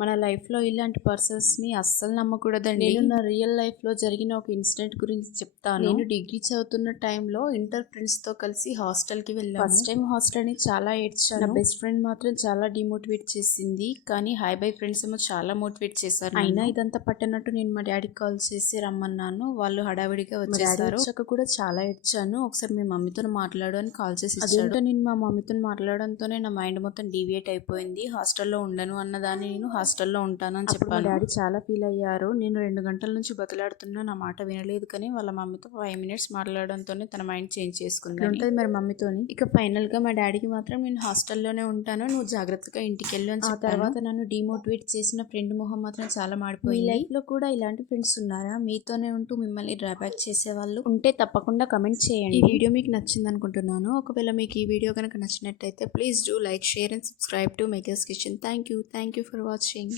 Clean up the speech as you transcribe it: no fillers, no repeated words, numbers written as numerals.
మన లైఫ్లో ఇలాంటి పర్సన్స్ని అస్సలు నమ్మకూడదండి. నేను నా రియల్ లైఫ్లో జరిగిన ఒక ఇన్సిడెంట్ గురించి చెప్తాను. నేను డిగ్రీ చదువుతున్న టైంలో ఇంటర్ ఫ్రెండ్స్తో కలిసి హాస్టల్కి వెళ్ళాను. ఫస్ట్ టైం హాస్టల్ని చాలా ఏడ్చాను. నా బెస్ట్ ఫ్రెండ్ మాత్రం చాలా డిమోటివేట్ చేసింది, కానీ హై బై ఫ్రెండ్స్ ఏమో చాలా మోటివేట్ చేశారు. అయినా ఇదంతా పట్టనట్టు నేను మా డాడీకి కాల్ చేసి రమ్మన్నాను. వాళ్ళు హడావిడిగా వచ్చేసారు. వచ్చాక కూడా చాలా ఏడ్చాను. ఒకసారి మీ మమ్మీతో మాట్లాడు అని కాల్ చేసి అదేంటో నేను మా మమ్మీతో మాట్లాడడంతోనే నా మైండ్ మొత్తం డీవియేట్ అయిపోయింది. హాస్టల్లో ఉండను అన్నదాన్ని నేను హాస్టల్లో ఉంటానని చెప్పాను. మా డాడీ చాలా ఫీల్ అయ్యారు. నేను 2 గంటల నుంచి బతిలాడుతున్నా, నా మాట వినలేదు, కానీ వాళ్ళ మమ్మీతో 5 మినిట్స్ మాట్లాడడంతోనే తన మైండ్ చేంజ్ చేసుకుంది. ఉంటుంది మరి మమ్మీతోని. ఇక ఫైనల్ గా మా డాడీకి మాత్రం నేను హాస్టల్లోనే ఉంటాను, నువ్వు జాగ్రత్తగా ఇంటికి వెళ్ళు అని చెప్పాను. తర్వాత నన్ను డిమోటివేట్ చేసిన ఫ్రెండ్ మొహం మాత్రం చాలా మాడిపోయింది. మీ లైఫ్ లో కూడా ఇలాంటి ఫ్రెండ్స్ ఉన్నారా? మీతోనే ఉంటూ మిమ్మల్ని డ్రాబ్యాక్ చేసే వాళ్ళు ఉంటే తప్పకుండా కమెంట్ చేయండి. ఈ వీడియో మీకు నచ్చింది అనుకుంటున్నాను. ఒకవేళ మీకు ఈ వీడియో కనుక నచ్చినట్టయితే please do like, share and subscribe to Meghas Kitchen. Thank you for watching.